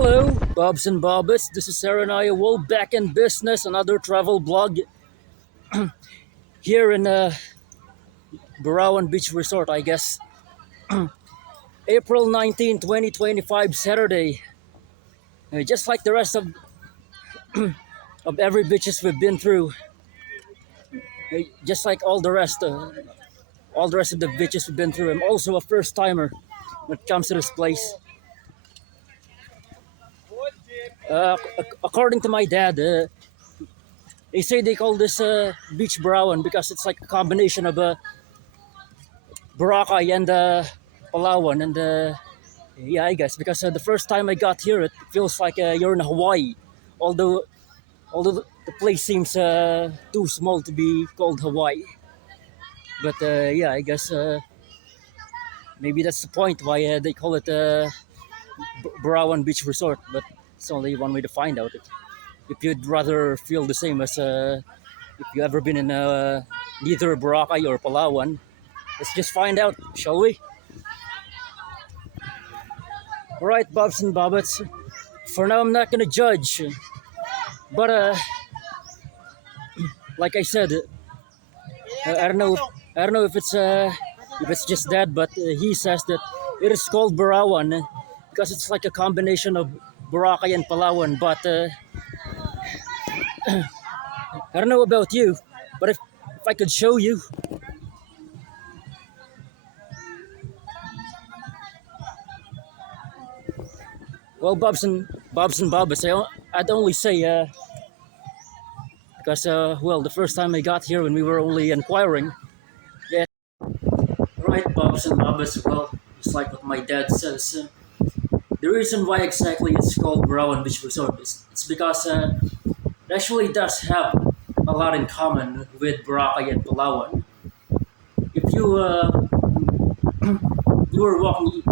Hello, Bobs and Bobbits. This is Sarah and I. Well, back in business. Another travel blog here in Borawan Beach Resort, I guess. April 19, 2025, Saturday. Just like the rest of every beaches we've been through. Just like all the rest of the beaches we've been through. I'm also a first timer when it comes to this place. According to my dad, they say they call this beach Borawan because it's like a combination of Boracay and Palawan. And yeah, I guess because the first time I got here, it feels like you're in Hawaii. Although, although the place seems too small to be called Hawaii. But yeah, I guess maybe that's the point why they call it Borawan Beach Resort. But it's only one way to find out. If you'd rather feel the same as if you ever been in neither Boracay or Palawan, let's just find out, shall we? Alright, Bobs and Bobbits. For now, I'm not gonna judge, but like I said, I don't know. I don't know if it's just that, but he says that it is called Borawan because it's like a combination of Boracay and Palawan. But I don't know about you, but if I could show you. Well, Bobs and Bobbits, I'd only say because well, the first time I got here when we were only inquiring. Yeah, right, Bobs and Bobbits. Well, just like what my dad says, the reason why exactly it's called Borawan Beach Resort is it's because it actually does have a lot in common with Boracay and Palawan. If you were walking,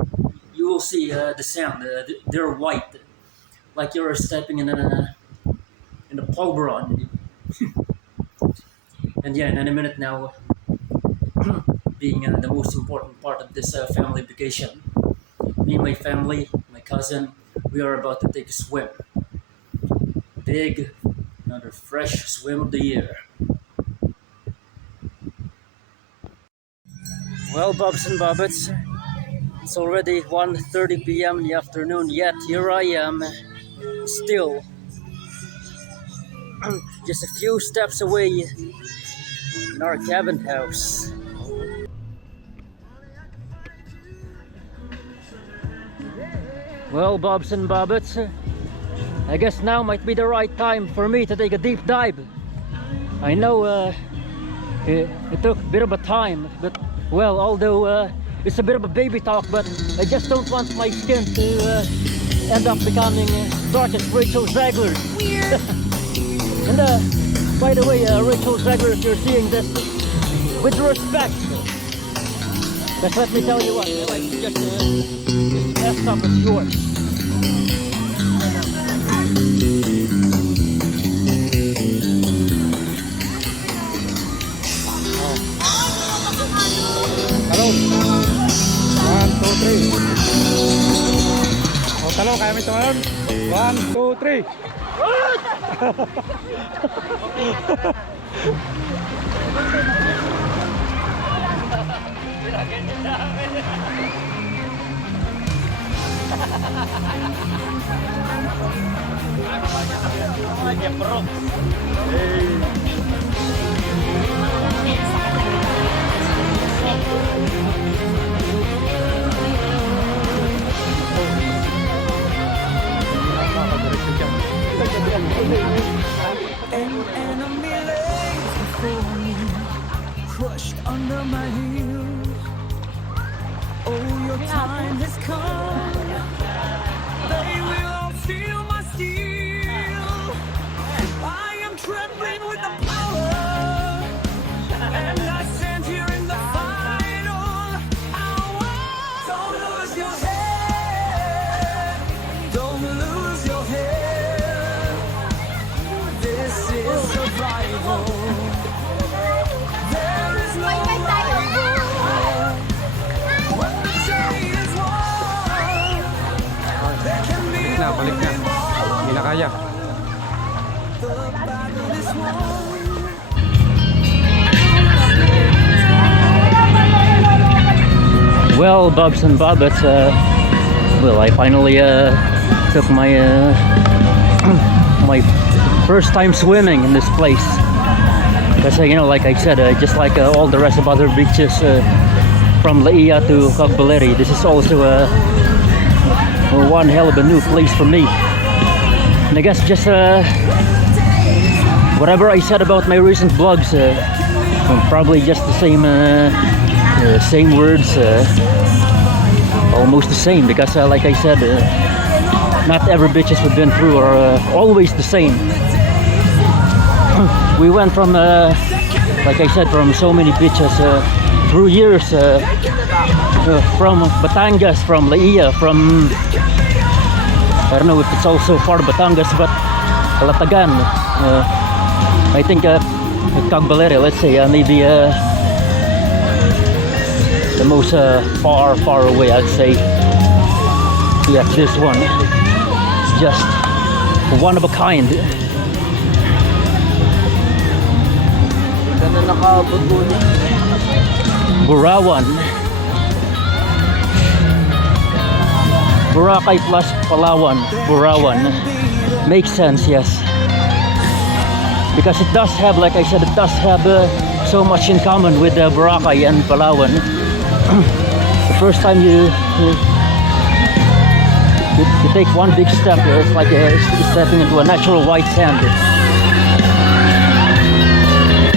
you will see the sand. They're white, like you're stepping in a pulveron. And yeah, in a minute now, being the most important part of this family vacation, me and my family, my cousin, we are about to take a swim. Big, another fresh swim of the year. Well, Bobs and Bobbits, it's already 1:30 p.m. in the afternoon, yet here I am, still just a few steps away in our cabin house. Well, Bobs and Bobbits, I guess now might be the right time for me to take a deep dive. I know it took a bit of a time, but well, although it's a bit of a baby talk, but I just don't want my skin to end up becoming dark as Rachel Zegler. Weird. And by the way, Rachel Zegler, if you're seeing this, with respect, just let me tell you what, like, just messed up as yours. One, two, three. O, talong, kaya mo tumalon? 1, 2, 3. An enemy lays before me, crushed under my heels. Oh, your time has come. They will all feel my steel. I am trembling with the power, and I stand here in the final hour. Don't lose your head. Don't lose your head. This is survival. There is no rival. What they say is war. Maya. The battle is won. Well, Bubs and Bobbets, well, I finally took my my first time swimming in this place. Because you know, like I said, just like all the rest of other beaches from Laia to Cagbaleri, this is also one hell of a new place for me. And I guess just whatever I said about my recent vlogs, probably just the same words, almost the same, because like I said, not every beaches we've been through are always the same. We went from, like I said, from so many beaches through years, from Batangas, from Laia, from, I don't know if it's also part of Batangas, but Calatagan, I think Cagbaleri, let's say, maybe the most far away, I'd say. Yeah, this one, just one of a kind. Borawan, Boracay plus Palawan, Borawan. Makes sense, yes. Because it does have, like I said, it does have so much in common with Boracay and Palawan. The first time you take one big step, it's like stepping into a natural white sand.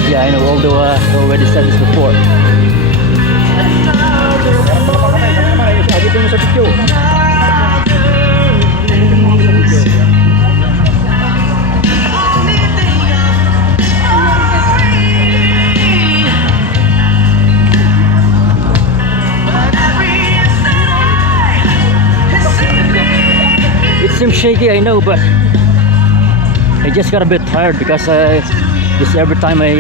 Yeah, I know, although I already said this before. It seems shaky, I know, but I just got a bit tired because just every time I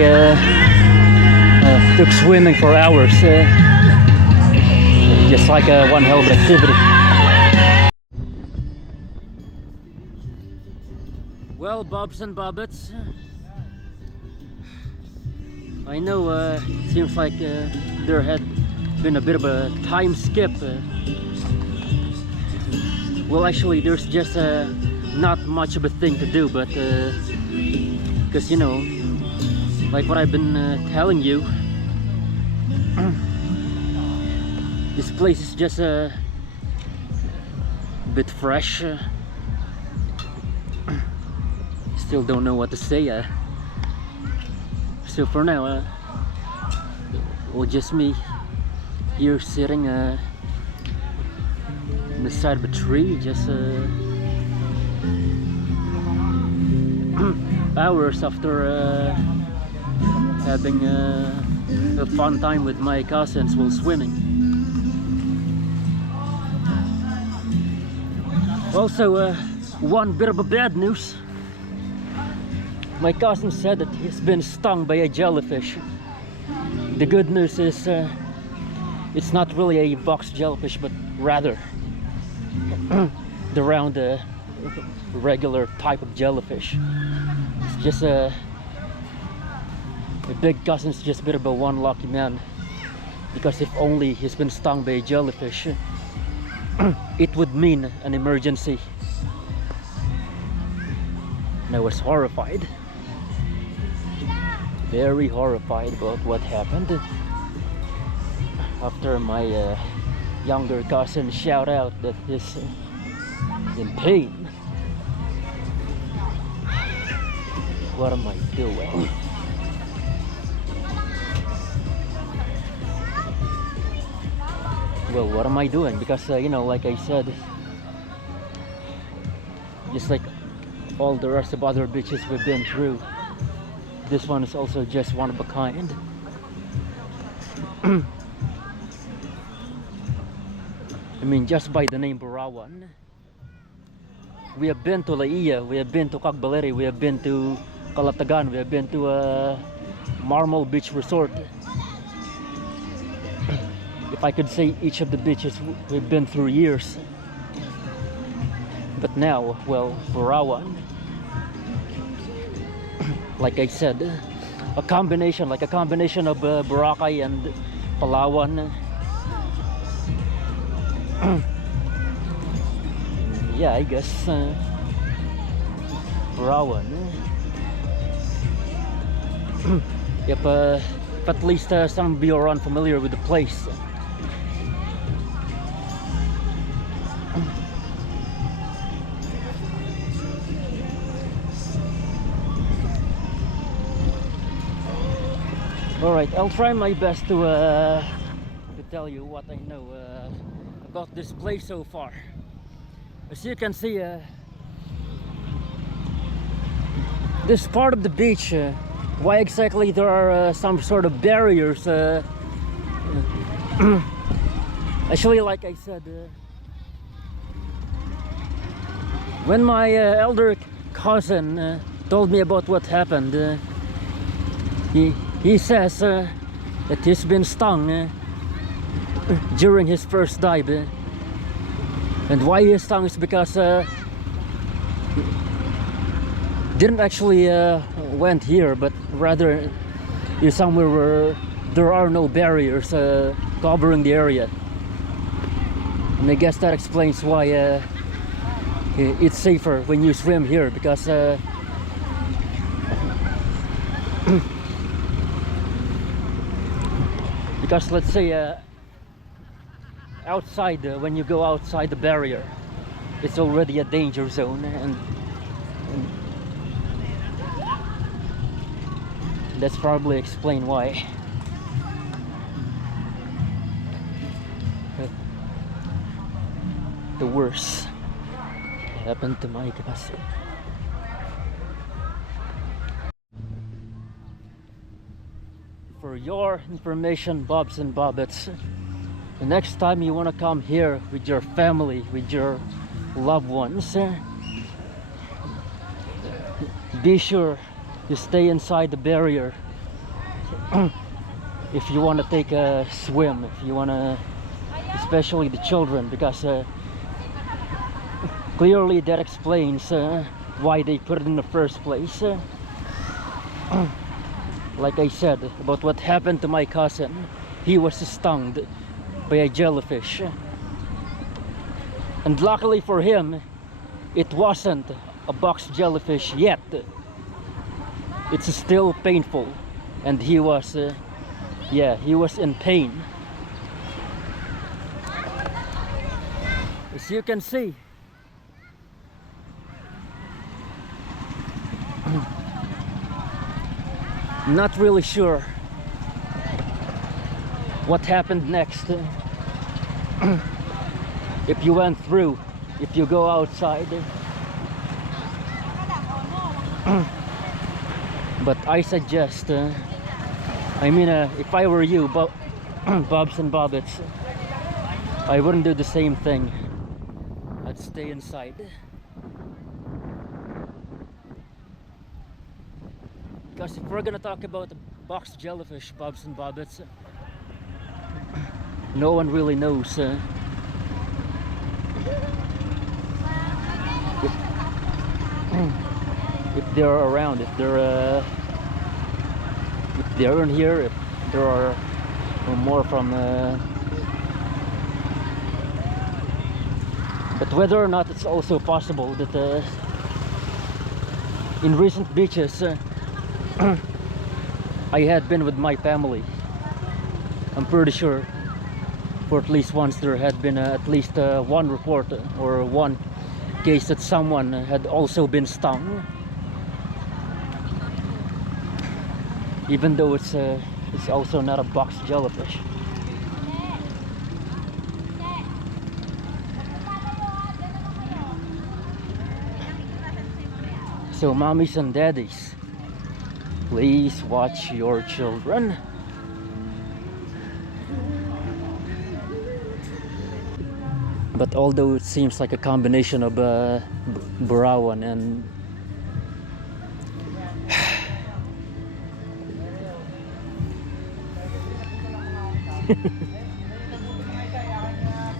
took swimming for hours, just like one hell of an activity. Well, Bobs and Bobbets, I know it seems like there had been a bit of a time skip. Well, actually, there's just not much of a thing to do, but because you know, like what I've been telling you, this place is just a bit fresh. Still don't know what to say. So for now, well, just me here sitting on the side of a tree, just hours after having a fun time with my cousins while swimming. Also, one bit of a bad news. My cousin said that he's been stung by a jellyfish. The good news is it's not really a box jellyfish, but rather the round regular type of jellyfish. It's just a big cousin's just a bit of a one lucky man, because if only he's been stung by a jellyfish, it would mean an emergency. And I was horrified, very horrified about what happened after my younger cousin shout out that he's in pain. What am I doing? Well, what am I doing? Because you know, like I said, just like all the rest of other beaches we've been through, this one is also just one of a kind. I mean, just by the name Borawan, we have been to Laia, we have been to Cagbaleri, we have been to Calatagan, we have been to Marmal Beach Resort. If I could say each of the beaches we've been through years, But now, well, Borawan, like I said, a combination of Boracay and Palawan. Yeah, I guess Borawan. If at least some of you are unfamiliar with the place. Alright, I'll try my best to tell you what I know about this place so far. As you can see, this part of the beach, why exactly there are some sort of barriers? Actually, like I said, when my elder cousin told me about what happened, he says that he's been stung during his first dive. And why he's stung is because didn't actually went here, but rather is somewhere where there are no barriers covering the area. And I guess that explains why it's safer when you swim here, because because let's say outside, when you go outside the barrier, it's already a danger zone, and that's probably explain why. The worst happened to my cousin. For your information, Bobs and Bobbets, the next time you want to come here with your family, with your loved ones, be sure you stay inside the barrier. If you want to take a swim, if you want to, especially the children, because clearly that explains why they put it in the first place. Like I said about what happened to my cousin, he was stung by a jellyfish, and luckily for him, it wasn't a box jellyfish yet. It's still painful, and he was he was in pain. As you can see, not really sure what happened next. If you went through, if you go outside. But I suggest, if I were you, Bobs and Bobbets, I wouldn't do the same thing. I'd stay inside. Because if we're gonna talk about the box jellyfish, Bobs and Bobbets, no one really knows if they're around, if they're in here, if there are more from but whether or not it's also possible that in recent beaches I had been with my family. I'm pretty sure for at least once there had been at least one report or one case that someone had also been stung, even though it's also not a box jellyfish. So mommies and daddies, please watch your children. But although it seems like a combination of Borawan and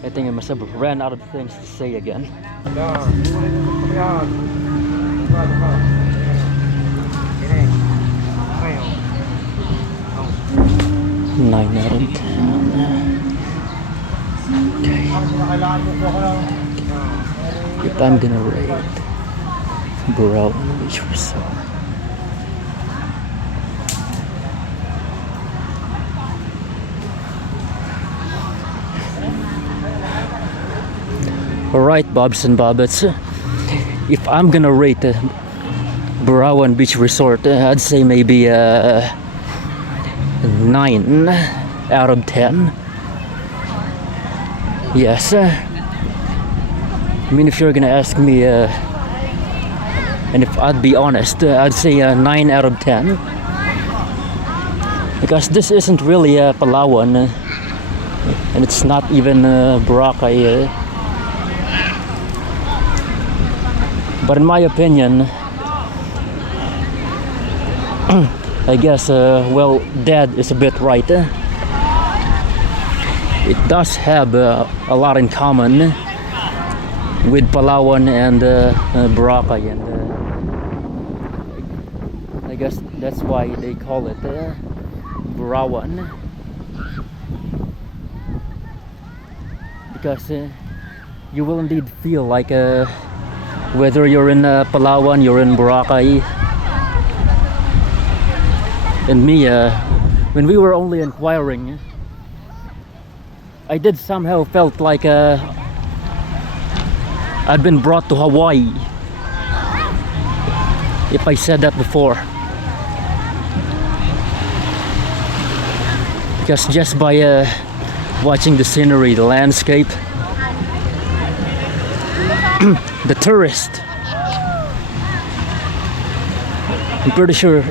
I think I must have ran out of things to say again. Nine out of 10. Okay. If I'm gonna rate Borawan Beach Resort, alright, Bobs and Bobbets, if I'm gonna rate Borawan Beach Resort, I'd say maybe 9 out of 10. Yes. I mean, if you're gonna ask me, and if I'd be honest, I'd say 9 out of 10. Because this isn't really Palawan, and it's not even Boracay. But in my opinion, I guess, well, Dad is a bit right. It does have a lot in common with Palawan and Boracay, and I guess that's why they call it Borawan, because you will indeed feel like whether you're in Palawan, you're in Boracay. And me, when we were only inquiring, I did somehow felt like I'd been brought to Hawaii, if I said that before. Because just by watching the scenery, the landscape, the tourist, I'm pretty sure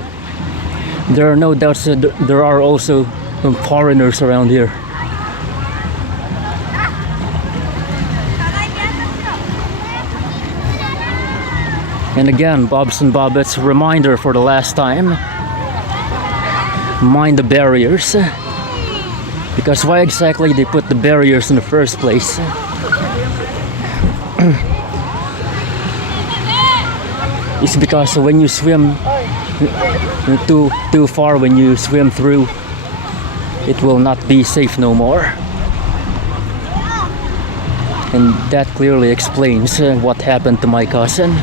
there are no doubts that there are also foreigners around here. And again, Bobs and Bobbets, reminder for the last time, mind the barriers. Because why exactly they put the barriers in the first place? It's because when you swim too far, when you swim through, it will not be safe no more. And that clearly explains what happened to my cousin.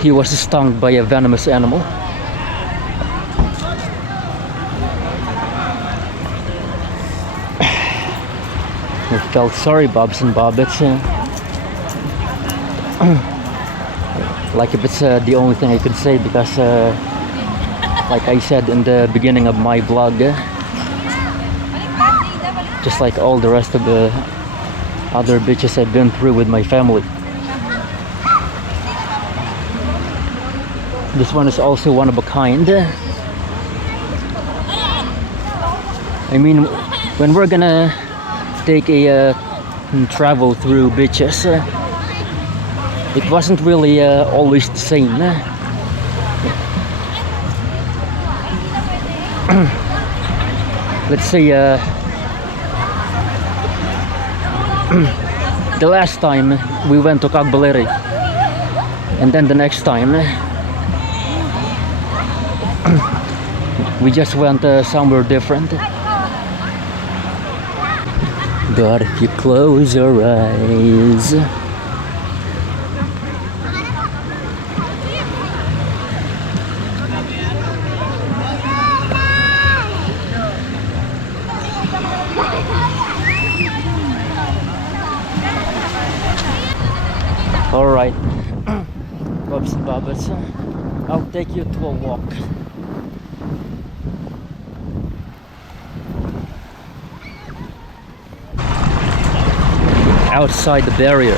He was stung by a venomous animal. I felt sorry, Bobs and Bobbets. Like if it's the only thing I could say, because like I said in the beginning of my vlog, just like all the rest of the other bitches I've been through with my family, this one is also one of a kind. I mean, when we're gonna take a travel through beaches, it wasn't really always the same. Let's say the last time we went to Cagbaleri, and then the next time we just went somewhere different. But if you close your eyes, alright, Bobs and Bobbets, I'll take you to a walk. Outside the barrier.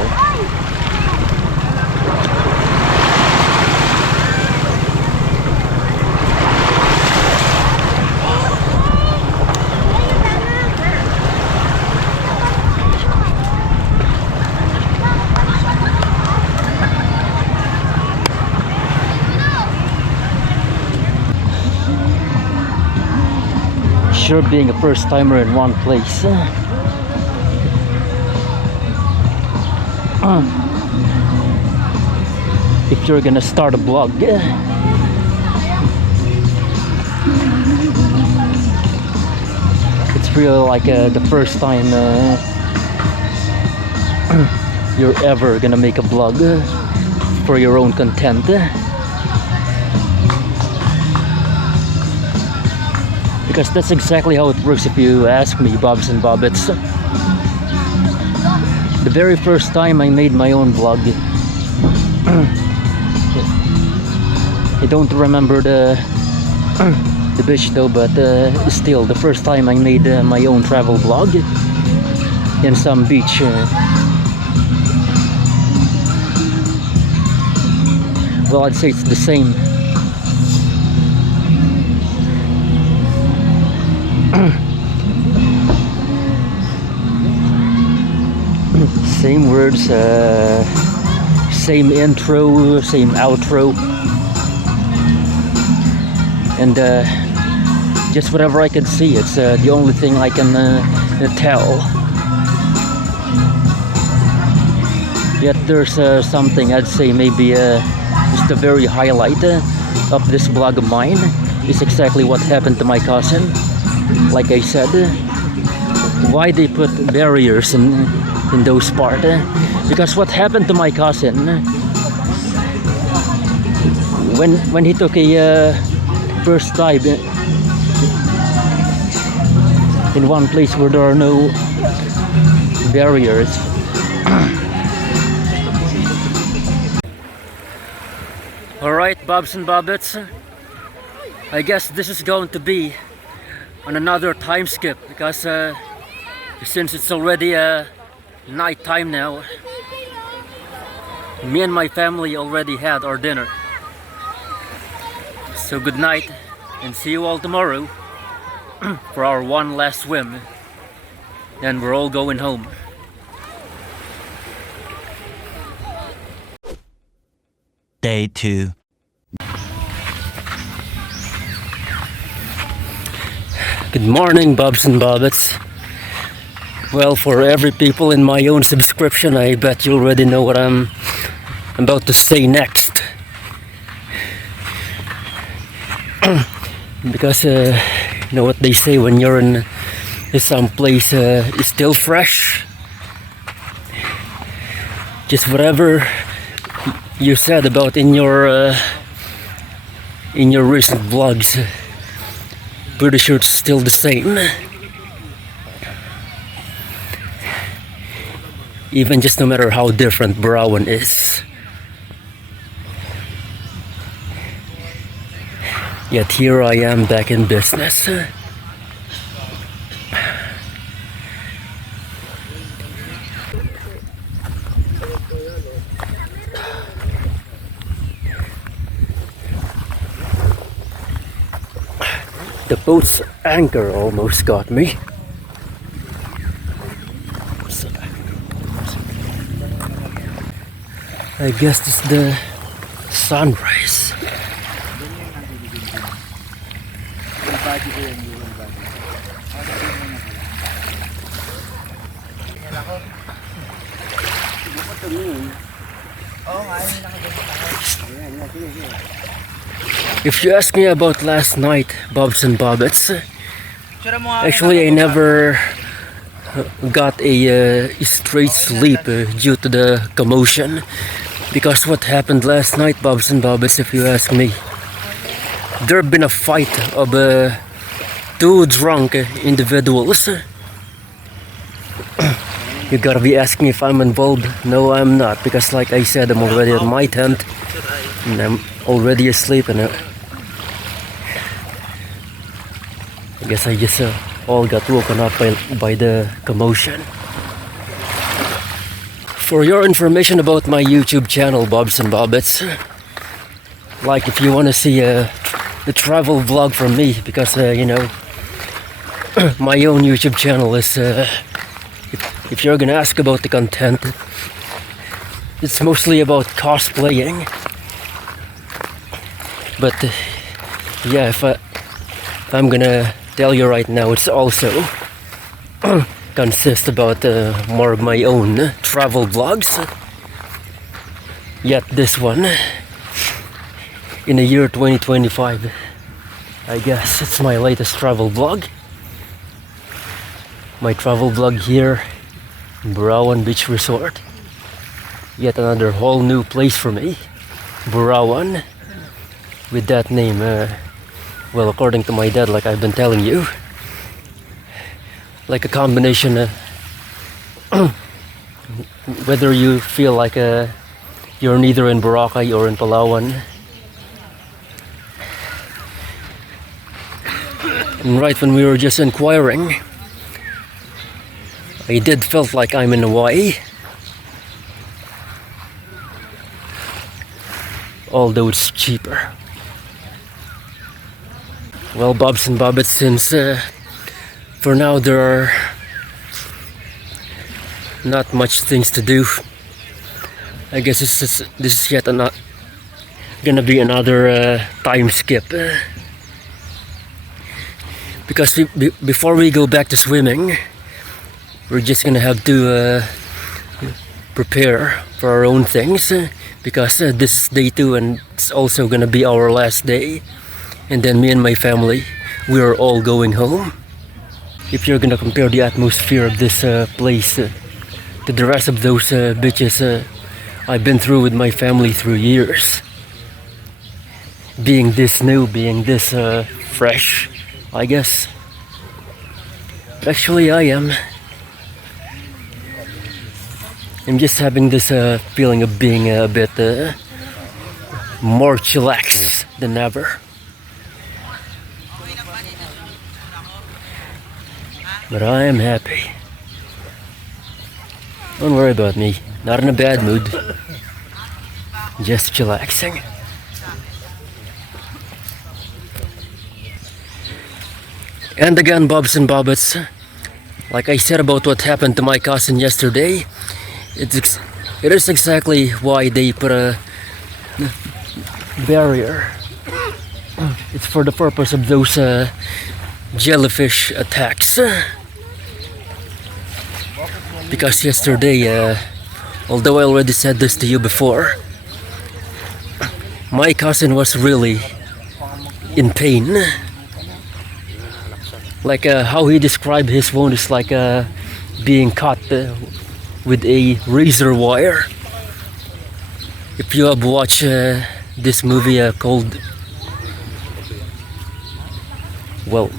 sure being a first timer in one place. If you're gonna start a blog, it's really like the first time you're ever gonna make a blog for your own content. Because that's exactly how it works if you ask me, Bobs and Bobbits. The very first time I made my own blog, I don't remember the beach though, but still the first time I made my own travel blog in some beach. Well, I'd say it's the same. Same words, same intro, same outro, and just whatever I can see. It's the only thing I can tell. Yet there's something I'd say maybe just the very highlight of this blog of mine is exactly what happened to my cousin. Like I said, why they put barriers in those parts, because what happened to my cousin when he took a first dive in one place where there are no barriers. Alright, Bobs and Bobbits, I guess this is going to be on another time skip, because since it's already night time now, me and my family already had our dinner. So good night, and see you all tomorrow for our one last swim, and we're all going home. Day 2. Good morning, Bobs and Bobbits. Well, for every people in my own subscription, I bet you already know what I'm about to say next. Because you know what they say, when you're in some place it's still fresh. Just whatever you said about in your recent vlogs, pretty sure it's still the same. Even just no matter how different Borawan is. Yet here I am back in business. The boat's anchor almost got me. I guess it's the sunrise. If you ask me about last night, Bobs and Bobbits, actually I never got a straight sleep due to the commotion. Because what happened last night, Bobs and Bobbits, if you ask me, there have been a fight of two drunk individuals. You gotta be asking if I'm involved. No, I'm not, because like I said, I'm already at my tent and I'm already asleep, and I guess I just all got woken up by the commotion. For your information about my YouTube channel, Bobs and Bobbits, like if you want to see the travel vlog from me, because you know, my own YouTube channel is if you're gonna ask about the content, it's mostly about cosplaying. But yeah, if I'm gonna tell you right now, it's also consists about more of my own travel vlogs. Yet this one, in the year 2025, I guess it's my latest travel vlog. My travel vlog here in Borawan Beach Resort. Yet another whole new place for me, Borawan, with that name. Well, according to my dad, like I've been telling you, like a combination, whether you feel like you're neither in Boracay or in Palawan. And right when we were just inquiring, I did felt like I'm in Hawaii. Although it's cheaper. Well, Bobs and Bobbits, since for now there are not much things to do, I guess this is yet gonna be another time skip. Because before we go back to swimming, we're just gonna have to prepare for our own things, because this is day 2 and it's also gonna be our last day. And then me and my family, we are all going home. If you're gonna compare the atmosphere of this place to the rest of those beaches I've been through with my family through years, being this new, being this fresh, I guess. But actually I am. I'm just having this feeling of being a bit more chillaxed than ever. But I am happy. Don't worry about me. Not in a bad mood. Just chillaxing. And again, Bobs and Bobbits, like I said about what happened to my cousin yesterday, it is exactly why they put a barrier. It's for the purpose of those jellyfish attacks. Because yesterday, although I already said this to you before, my cousin was really in pain. Like how he described his wound is like being cut with a razor wire. If you have watched this movie called, well,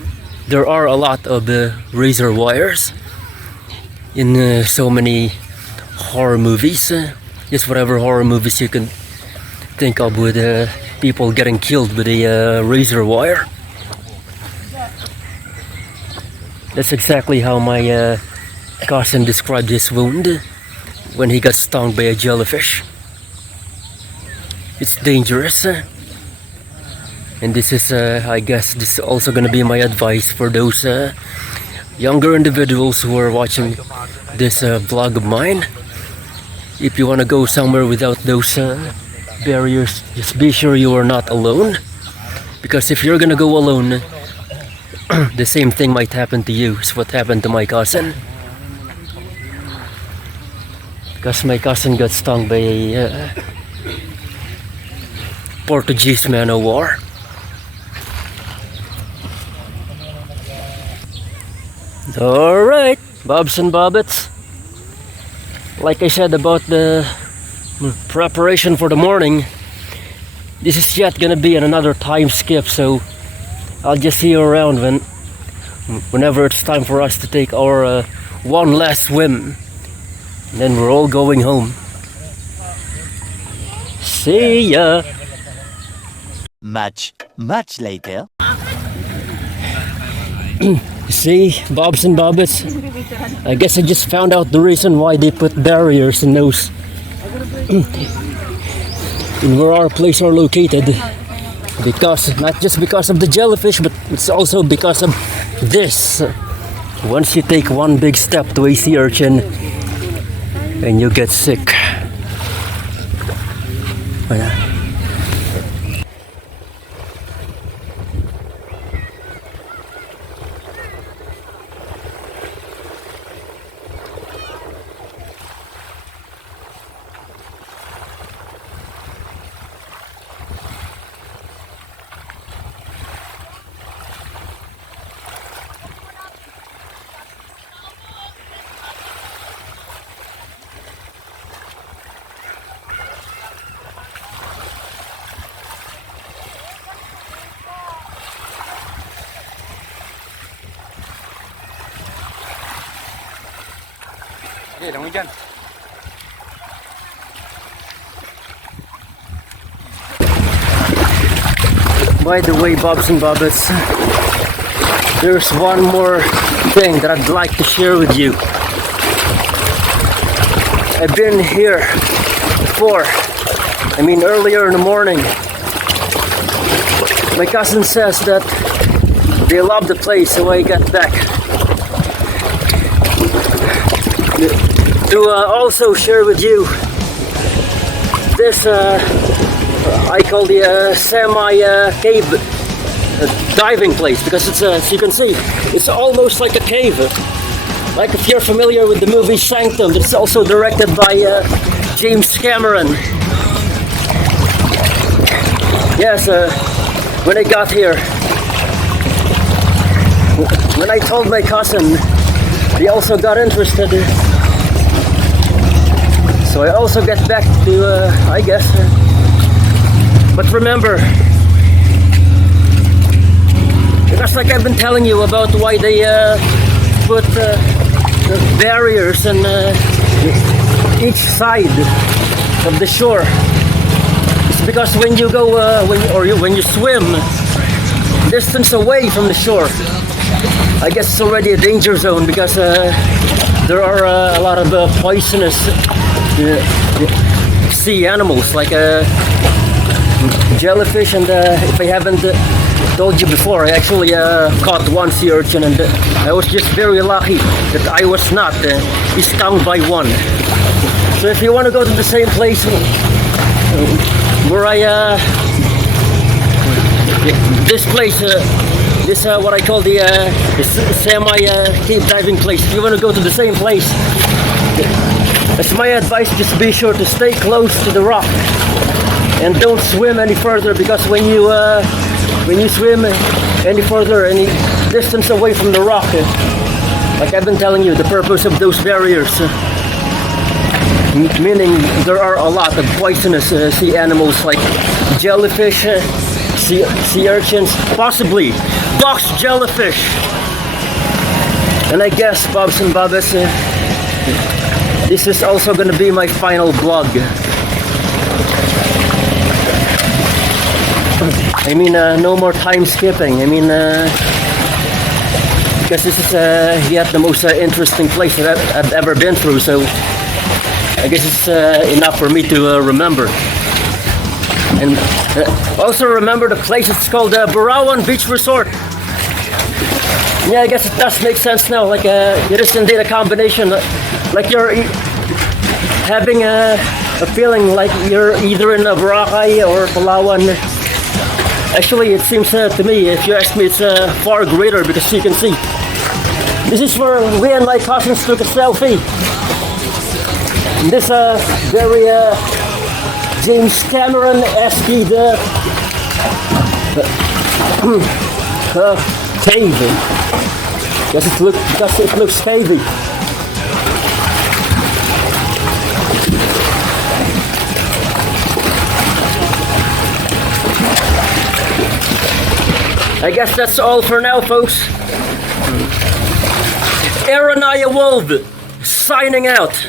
there are a lot of razor wires in so many horror movies. Just whatever horror movies you can think of with people getting killed with a razor wire. That's exactly how my cousin described his wound when he got stung by a jellyfish. It's dangerous. And this is, I guess, this is also gonna be my advice for those younger individuals who are watching this vlog of mine. If you wanna go somewhere without those barriers, just be sure you are not alone. Because if you're gonna go alone, the same thing might happen to you. It's what happened to my cousin. Because my cousin got stung by a Portuguese man of war. Alright, Bobs and Bobbits. Like I said about the preparation for the morning, this is yet gonna be another time skip, so I'll just see you around whenever it's time for us to take our one last swim. And then we're all going home. See ya! Much later. See, Bobs and Bobbits, I guess I just found out the reason why they put barriers in those in where our place are located. Because, not just because of the jellyfish, but it's also because of this. Once you take one big step to a sea urchin and you get sick. Okay, lang mo dyan. By the way, Bobs and Bobbits, there's one more thing that I'd like to share with you. I've been here before. I mean, earlier in the morning. My cousin says that they love the place, so I got back to also share with you this I call the semi-cave diving place, because it's as you can see, it's almost like a cave. Like if you're familiar with the movie Sanctum, it's also directed by James Cameron. Yes, when I got here, when I told my cousin, he also got interested. So I also get back to, I guess. But remember, just like I've been telling you about why they put the barriers on each side of the shore. It's because when you go, when you swim distance away from the shore, I guess it's already a danger zone, because there are a lot of poisonous sea animals like jellyfish, and if I haven't told you before, I actually caught one sea urchin, and I was just very lucky that I was not stung by one. So if you want to go to the same place where I this place, this what I call the semi-cave diving place, if you want to go to the same place, it's my advice, just be sure to stay close to the rock and don't swim any further, because when you swim any further, any distance away from the rock, like I've been telling you, the purpose of those barriers, meaning there are a lot of poisonous sea animals like jellyfish, sea urchins, possibly box jellyfish, and I guess, Bobs and Bobbits, this is also going to be my final vlog. I mean, no more time skipping. I mean, because this is yet the most interesting place that I've ever been through, so I guess it's enough for me to remember. And also remember the place, it's called Borawan Beach Resort. Yeah, I guess it does make sense now, like it is indeed a combination, like you're having a feeling like you're either in Boracay or Palawan. Actually, it seems to me, if you ask me, it's far greater, because you can see, this is where we and my cousins took a selfie. This very James Cameron-esque cave. Because it looks cavey. I guess that's all for now, folks. Aaron Wolf signing out.